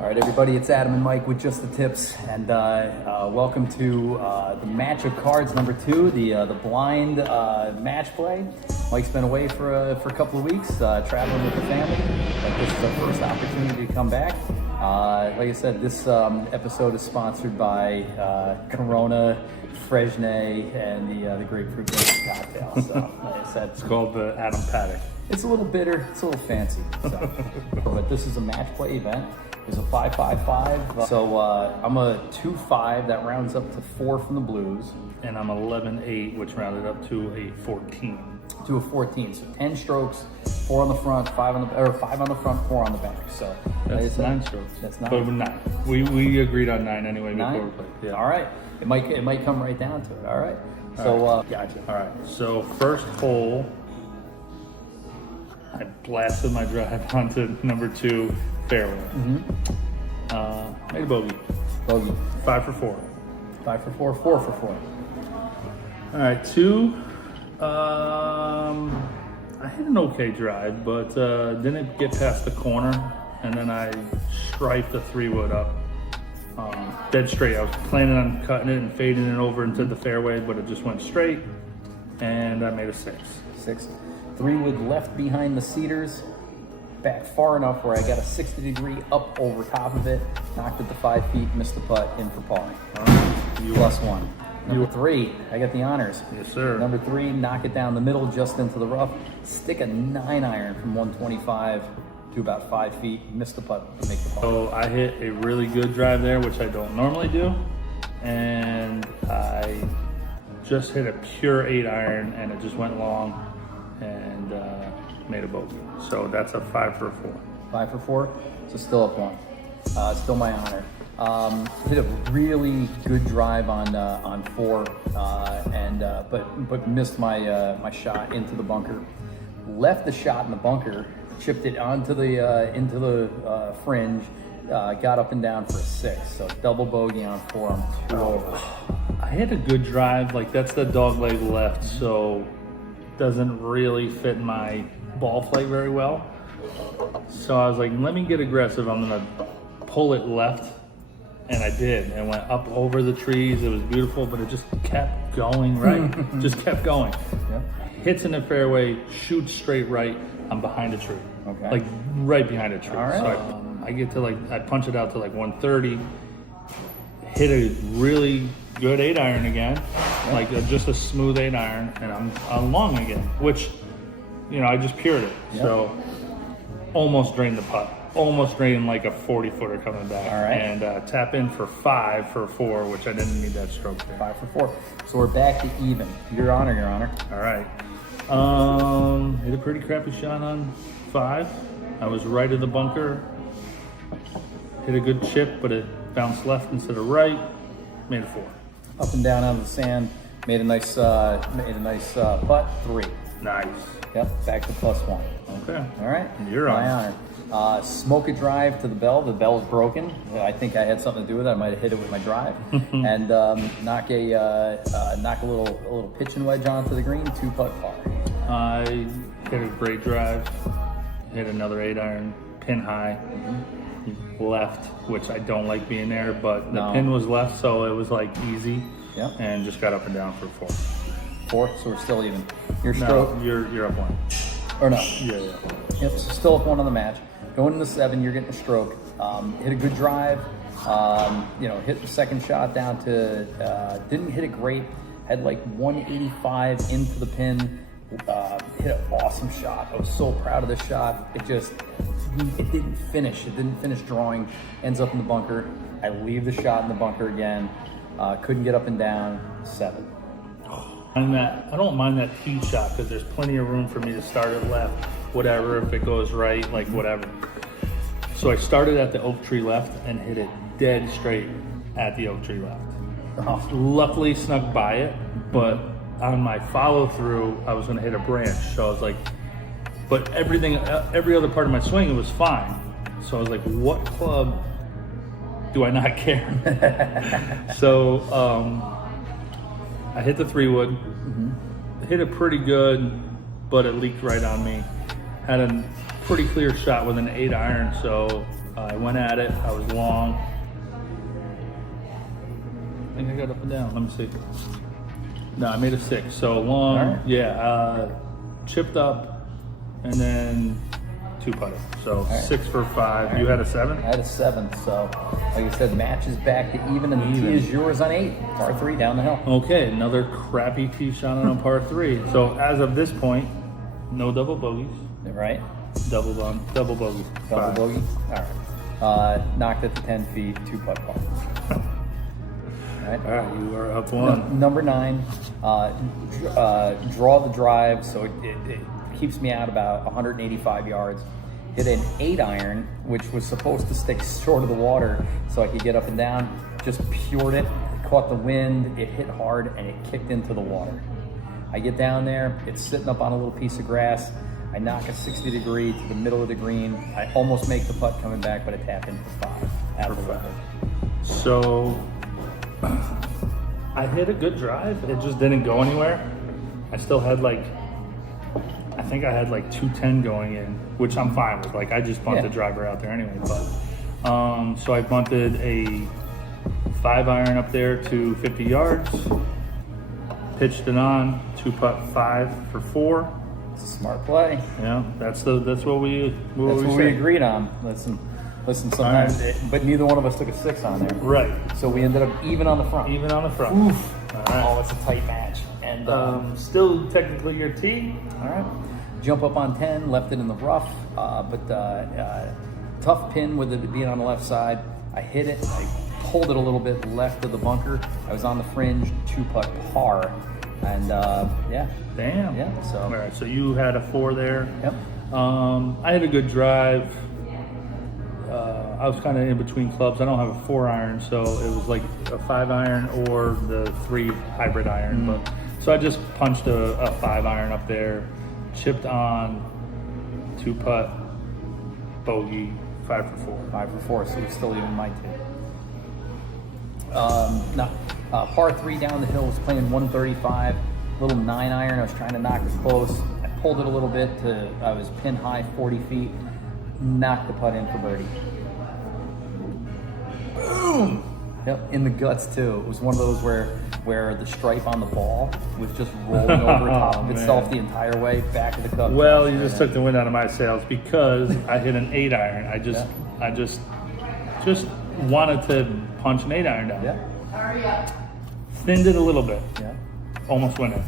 All right, everybody, it's Adam and Mike with Just the Tips, and welcome to the match of cards number 2, the blind match play. Mike's been away for a couple of weeks, traveling with the family, but this is our first opportunity to come back. Like I said, this episode is sponsored by Corona, Fresnay, and the grapefruit cocktail. So, like I said, it's called the Adam Paddock. It's a little bitter, it's a little fancy. So. But this is a match play event. It's a 5-5-5. So I'm a 2-5 that rounds up to 4 from the blues. And I'm 11-8, which rounded up to a 14. To a 14. So 10 strokes, 4 on the front, 5 on the front, 4 on the back. So that's 9 strokes. That's 9. But 9. We agreed on 9 anyway 9? before we played. Yeah. All right. It might come right down to it. All right. So gotcha. All right. So first hole, I blasted my drive onto number 2 fairway. Made a bogey. Bogey. 5 for 4. 5 for 4. 4 for 4. All right. 2. I had an okay drive, but didn't get past the corner, and then I striped the 3-wood up. Dead straight. I was planning on cutting it and fading it over into the fairway, but it just went straight, and I made a 6. 6. 3-wood left behind the cedars, back far enough where I got a 60-degree up over top of it, knocked it to 5 feet, missed the putt, in for par. +1. Number 3, I got the honors. Yes, sir. Number 3, knock it down the middle, just into the rough, stick a 9-iron from 125 to about 5 feet, missed the putt to make the putt. So I hit a really good drive there, which I don't normally do, and I just hit a pure 8-iron, and it just went long, and made a bogey. So that's a 5 for 4. 5 for 4, so still up 1. Still my honor. Hit a really good drive on 4, but missed my shot into the bunker. Left the shot in the bunker, chipped it onto the into the fringe, got up and down for a 6. So double bogey on 4. I'm 2 over. I hit a good drive, like that's the dog leg left, so doesn't really fit my ball flight very well. So I was like, let me get aggressive. I'm gonna pull it left, and I did, and went up over the trees. It was beautiful, but it just kept going right. Just kept going. Yep. Hits in the fairway, shoots straight right. I'm behind a tree. Okay. Like right behind a tree. All right. So I get to I punch it out to 130. Hit a really good 8-iron again, just a smooth 8-iron, and I'm long again, which, I just pured it. Yep. So almost drained the putt. Almost drained like a 40-footer coming back. All right. And tap in for 5 for 4, which I didn't need that stroke there. 5 for 4. So we're back to even. Your honor, your honor. All right. Hit a pretty crappy shot on 5. I was right of the bunker. Hit a good chip, but it bounced left instead of right. Made a 4. Up and down on the sand. Made a nice putt. 3. Nice. Yep. Back to +1. Okay. All right. You're on. My honor. Smoke a drive to the bell. The bell's broken. I think I had something to do with it. I might have hit it with my drive. And knock a little pitching wedge onto the green. 2-putt par. I hit a great drive. Hit another 8-iron, pin high, left, which I don't like being there, but the pin was left, so it was easy. Yep. And just got up and down for 4. 4. So we're still even. Your stroke. No, you're up 1. Or no. Yeah. Yep. So still up 1 on the match. Going into 7, you're getting a stroke. Hit a good drive. Hit the second shot down to. Didn't hit it great. Had 185 into the pin. Hit an awesome shot. I was so proud of this shot. It didn't finish. It didn't finish drawing. Ends up in the bunker. I leave the shot in the bunker again. Couldn't get up and down. 7. And I don't mind that tee shot because there's plenty of room for me to start it left, whatever, if it goes right, whatever. So I started at the oak tree left and hit it dead straight at the oak tree left. Luckily snuck by it, but on my follow through, I was gonna hit a branch. So I was like, but every other part of my swing, it was fine. So I was like, what club do I not care? So I hit the 3-wood, hit it pretty good, but it leaked right on me. Had a pretty clear shot with an 8-iron, so I went at it. I was long. I think I got up and down. Let me see. No, I made a 6. So long. All right. Yeah. Chipped up and then 2 putter. So right. 6 for 5. All You right. had a 7? I had a 7, so like I said, match is back to even, and the tee is yours on 8, par 3 down the hill. Okay, another crappy tee shot on a par 3. So as of this point, no double bogeys. Right? Double bogey. Double 5. bogey. All right. Knocked it to 10 feet, 2 putt par. All right. All right, you are up 1. Number 9, draw the drive, so it keeps me out about 185 yards. Hit an 8-iron, which was supposed to stick short of the water so I could get up and down. Just pured it, caught the wind, it hit hard, and it kicked into the water. I get down there, it's sitting up on a little piece of grass. I knock a 60-degree to the middle of the green. I almost make the putt coming back, but I tap in for 5 out of the weather. So I hit a good drive. It just didn't go anywhere. I still had I think I had 210 going in, which I'm fine with. I just bumped the driver out there anyway. But so I bunted a 5-iron up there to 50 yards, pitched it on, 2-putt 5 for 4. It's a smart play. Yeah, that's what we We agreed on. Listen. Sometimes, but neither one of us took a 6 on there. Right. So we ended up even on the front. Even on the front. Oof. All right. Oh, it's a tight match. And still technically your tee. all right, jump up on 10, left it in the rough, but tough pin with it being on the left side. I hit it. I pulled it a little bit left of the bunker. I was on the fringe, 2-putt par, and yeah. Damn. Yeah. So. All right. So you had a 4 there. Yep. I had a good drive. I was kind of in between clubs. I don't have a 4-iron, so it was like a 5-iron or the 3 hybrid iron. But so I just punched a 5-iron up there, chipped on, 2-putt, bogey, 5 for 4. 5 for 4, so it's still even my tee. Par 3 down the hill, was playing 135, little 9-iron. I was trying to knock it close. I pulled it a little bit I was pin high 40 feet, knocked the putt in for birdie. Boom! Yep, in the guts too. It was one of those where the stripe on the ball was just rolling over top of itself the entire way back of the cup. Well, you just took the wind out of my sails because I hit an 8-iron. I just wanted to punch an 8-iron down. Yeah. Thinned it a little bit. Yeah. Almost went in.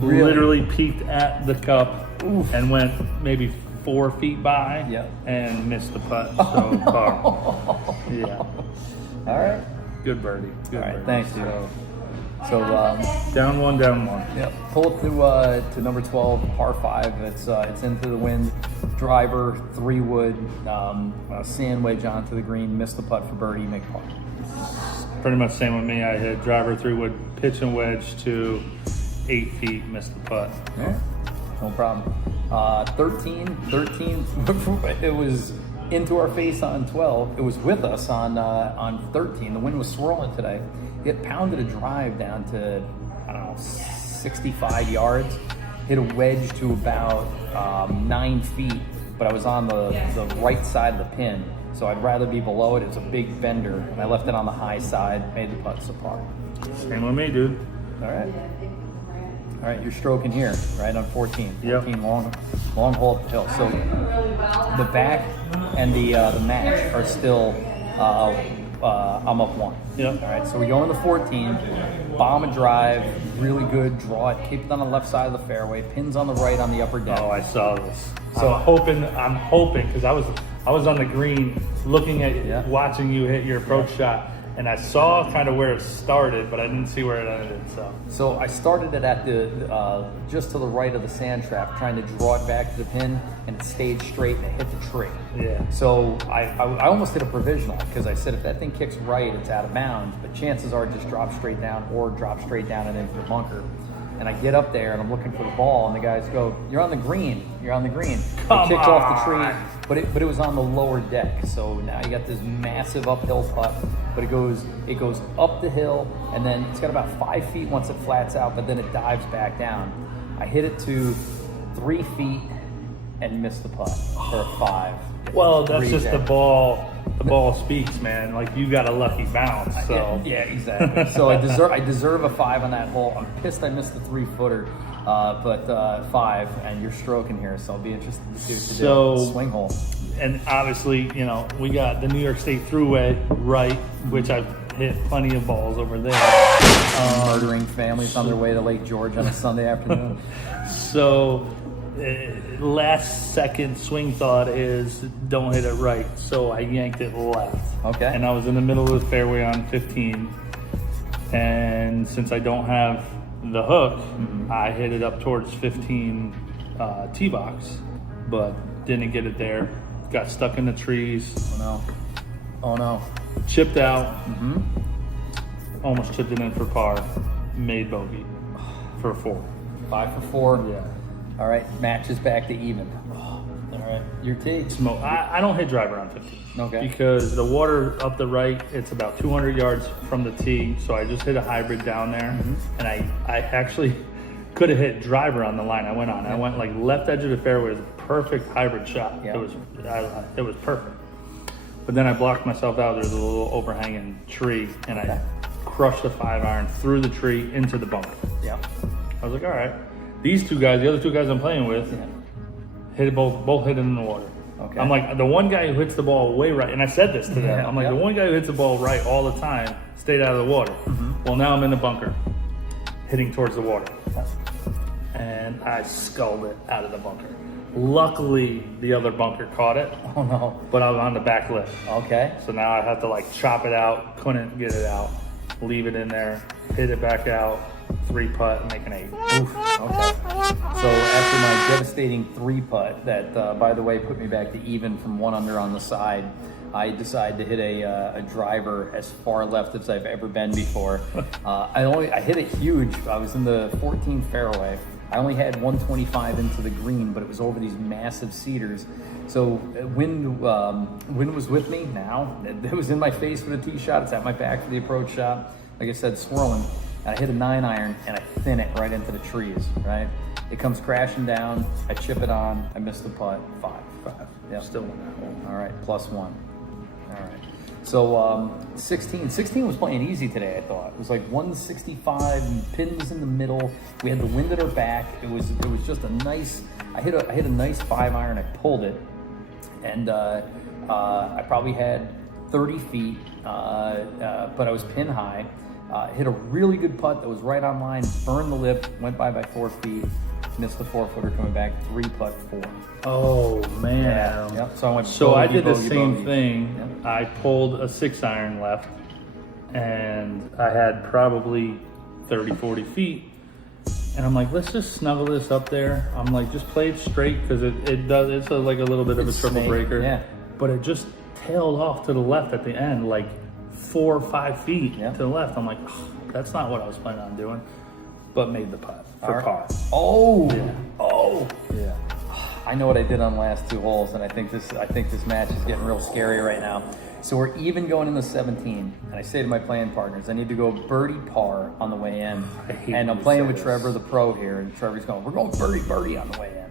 Really? Literally peeked at the cup and went maybe 4 feet by and missed the putt. So par. Yeah. All right. Good birdie. Good All right. birdie. Thanks, dude. So Down one. yeah, pull it to number 12, par 5. It's into the wind. Driver, 3-wood, sand wedge onto the green. Miss the putt for birdie. Make par. Pretty much same with me. I hit driver, 3-wood, pitch and wedge to 8 feet. Missed the putt. All right. No problem. 13. It was into our face on 12. It was with us on 13. The wind was swirling today. It pounded a drive down to, 65 yards. Hit a wedge to about 9 feet, but I was on the right side of the pin, so I'd rather be below it. It was a big bender, and I left it on the high side, made the putt, so par. Same with me, dude. All right, you're stroking here, right on 14. Yep. 14, long hole up the hill. So the back and the match are still, I'm up 1. Yep. All right, so we go in the 14, bomb a drive, really good, draw it, keep it on the left side of the fairway, pins on the right on the upper deck. Oh, I saw this. So- I'm hoping, because I was on the green looking at watching you hit your approach shot, and I saw kind of where it started, but I didn't see where it ended. So I started it at the just to the right of the sand trap, trying to draw it back to the pin, and it stayed straight and it hit the tree. Yeah. So I almost hit a provisional because I said if that thing kicks right, it's out of bounds, but chances are just drop straight down or drop straight down and into the bunker. And I get up there and I'm looking for the ball, and the guys go, "You're on the green. You're on the green." It kicked off the tree, but it was on the lower deck. So now you got this massive uphill putt, but it goes up the hill, and then it's got about 5 feet once it flats out, but then it dives back down. I hit it to 3 feet and missed the putt for a 5. Well, that's just the ball the ball speaks, man. Like, you got a lucky bounce. So yeah, exactly. So I deserve a 5 on that hole. I'm pissed I missed the 3-footer, but 5, and you're stroking here, so I'll be interested to see what you do. Swing hole. And obviously, you know, we got the New York State Thruway right, which I've hit plenty of balls over there. Murdering families on their way to Lake George on a Sunday afternoon. So, last second swing thought is don't hit it right. So I yanked it left. Okay. And I was in the middle of the fairway on 15. And since I don't have the hook, I hit it up towards 15 tee box, but didn't get it there. Got stuck in the trees. Oh no. Oh no. Chipped out. Almost chipped it in for par. Made bogey for a 4. 5 for 4. Yeah. All right. Matches back to even. All right. Your tee. Smoke. I don't hit driver on 15. Okay. Because the water up the right, it's about 200 yards from the tee. So I just hit a hybrid down there, and I actually could have hit driver on the line I went on. I went like left edge of the fairway. It was a perfect hybrid shot. Yeah. It was perfect. But then I blocked myself out. There's a little overhanging tree, and I crushed the 5-iron through the tree into the bunker. Yeah. I was like, all right. These two guys, the other 2 guys I'm playing with, hit it both hit it in the water. Okay. I'm like, the one guy who hits the ball way right, and I said this to them. Yeah, I'm like, the one guy who hits the ball right all the time stayed out of the water. Well, now I'm in the bunker, hitting towards the water. And I sculled it out of the bunker. Luckily, the other bunker caught it. Oh no. But I was on the back lip. Okay. So now I have to like chop it out, couldn't get it out, leave it in there, hit it back out, 3-putt, and make an 8. Oof. Okay. So after my devastating 3-putt, that by the way put me back to even from 1 under on the side, I decided to hit a driver as far left as I've ever been before. I hit it huge. I was in the 14 fairway. I only had 125 into the green, but it was over these massive cedars. So wind was with me now. It was in my face with a tee shot. It's at my back for the approach shot. Like I said, swirling. And I hit a 9-iron and I thin it right into the trees, right? It comes crashing down. I chip it on. I miss the putt. 5. Yeah, still in that hole. All right, +1. All right. So 16 was playing easy today, I thought. It was like 165 and pins in the middle. We had the wind at our back. It was just a nice. I hit a nice 5-iron. I pulled it, and I probably had 30 feet, but I was pin high. Hit a really good putt that was right on line. Burned the lip. Went by 4 feet. Missed the 4-footer coming back. 3-putt 4. Oh man. Yeah. Yep. So I went. So I did the bogey, same bogey. thing. Yep. I pulled a 6-iron left, and I had probably 30, 40 feet. And I'm like, let's just snuggle this up there. I'm like, just play it straight because it's like a little bit of a triple snake, breaker. yeah. But it just tailed off to the left at the end, like 4 or 5 feet to the left. I'm like, oh, that's not what I was planning on doing. But made the putt for par. Oh. Yeah. Oh. Yeah. I know what I did on the last 2 holes, and I think this match is getting real scary right now. So we're even going into 17, and I say to my playing partners, I need to go birdie par on the way in. And I'm playing with Trevor, the pro here, and Trevor's going, we're going birdie on the way in.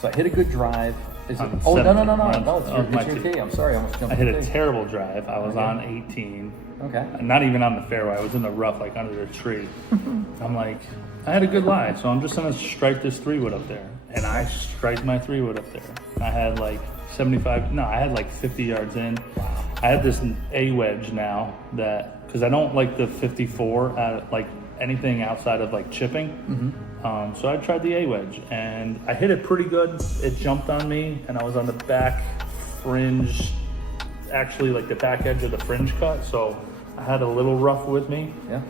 So I hit a good drive. Is it? Oh, no, it's your tee. I'm sorry, I almost jumped. I hit a terrible drive. I was on 18. Okay. Not even on the fairway. I was in the rough, like under the tree. I'm like, I had a good lie, so I'm just gonna strike this 3-wood up there. And I striked my 3-wood up there. I had like 50 yards in. Wow. I have this A wedge now because I don't like the 54 at like anything outside of like chipping. So I tried the A wedge and I hit it pretty good. It jumped on me and I was on the back fringe, actually like the back edge of the fringe cut. So I had a little rough with me. Yeah.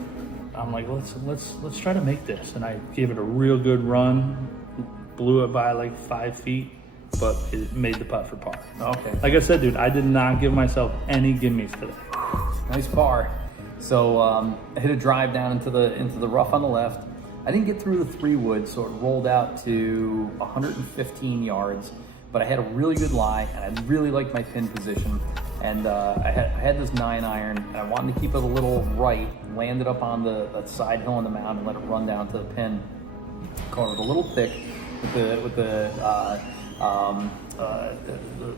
I'm like, let's try to make this. And I gave it a real good run, blew it by like 5 feet, but it made the putt for par. Okay. Like I said, dude, I did not give myself any gimmies today. Nice par. So I hit a drive down into the rough on the left. I didn't get through the 3-wood, so it rolled out to 115 yards. But I had a really good lie, and I really liked my pin position. And I had this 9-iron, and I wanted to keep it a little right. Landed up on that side hill on the mound and let it run down to the pin. Caught it a little thick with the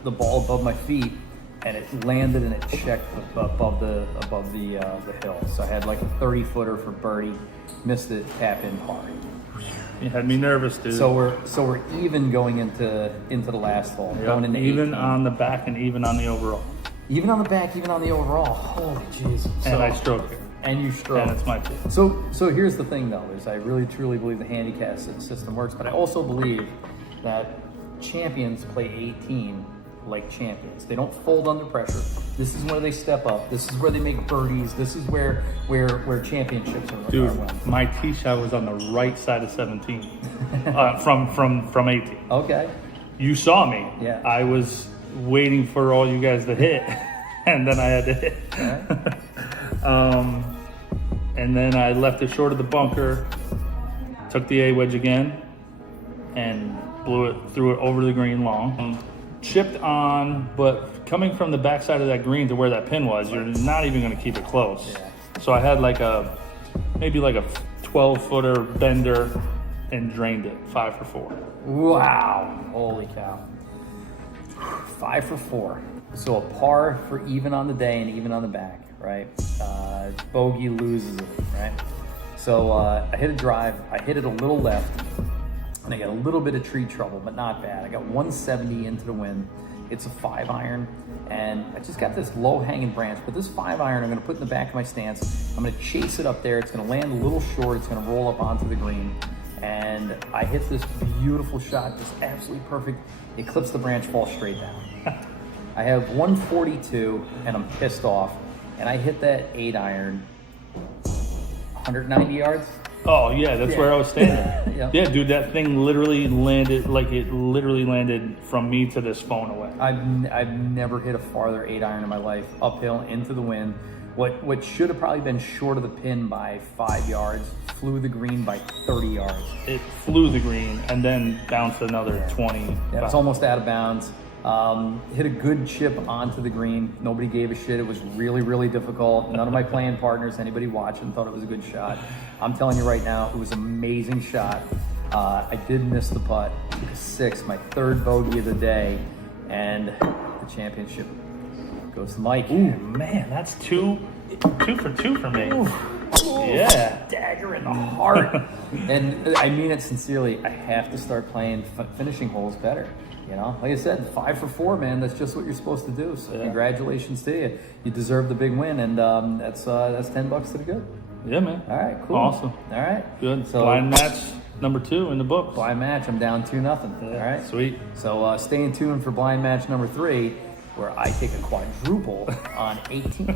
ball above my feet. and it landed and it checked above the hill. So I had like a 30-footer for birdie, missed it, tap in par. You had me nervous, dude. So we're even going into the last hole. Yep. Going into even 18. on the back and even on the overall. Even on the back, even on the overall. Holy Jesus! And I stroked it. And you stroked. And it's my tee. So here's the thing, though, is I really truly believe the handicap system works, but I also believe that champions play 18 like champions. They don't fold under pressure. This is where they step up. This is where they make birdies. This is where championships are. Dude, my tee shot was on the right side of 17, from 18. Okay. You saw me. Yeah. I was waiting for all you guys to hit, and then I had to hit. All right. And then I left it short of the bunker, took the A wedge again, and threw it over the green long. Chipped on, but coming from the backside of that green to where that pin was, you're not even going to keep it close. Yeah. So I had maybe like a 12-footer bender and drained it 5 for 4. Wow. Holy cow. 5 for 4. So a par for even on the day and even on the back, right? Bogey loses it, right? So I hit a drive. I hit it a little left, and I got a little bit of tree trouble, but not bad. I got 170 into the wind. It's a 5-iron, and I just got this low-hanging branch. But this 5-iron, I'm going to put in the back of my stance. I'm going to chase it up there. It's going to land a little short. It's going to roll up onto the green. And I hit this beautiful shot, just absolutely perfect. It clips the branch, falls straight down. I have 142, and I'm pissed off. And I hit that 8-iron, 190 yards. Oh yeah, that's where I was standing. Yep. Yeah, dude, that thing literally landed from me to this phone away. I've never hit a farther 8-iron in my life, uphill into the wind. What should have probably been short of the pin by 5 yards flew the green by 30 yards. It flew the green and then bounced another 20. Yeah, it's almost out of bounds. Hit a good chip onto the green. Nobody gave a shit. It was really, really difficult. None of my playing partners, anybody watching, thought it was a good shot. I'm telling you right now, it was an amazing shot. I did miss the putt. Took a 6, my 3rd bogey of the day, and the championship goes to Mike. Ooh, man, that's 2 for 2 for me. Ooh. Yeah. Dagger in the heart. And I mean it sincerely. I have to start playing finishing holes better. You know, like I said, 5 for 4, man. That's just what you're supposed to do. So congratulations to you. You deserve the big win, and that's $10 to the good. Yeah, man. All right, cool. Awesome. All right, good. So blind match number 2 in the books. Blind match. I'm down 2-0. All right, sweet. So stay tuned for blind match number 3, where I take a quadruple on 18.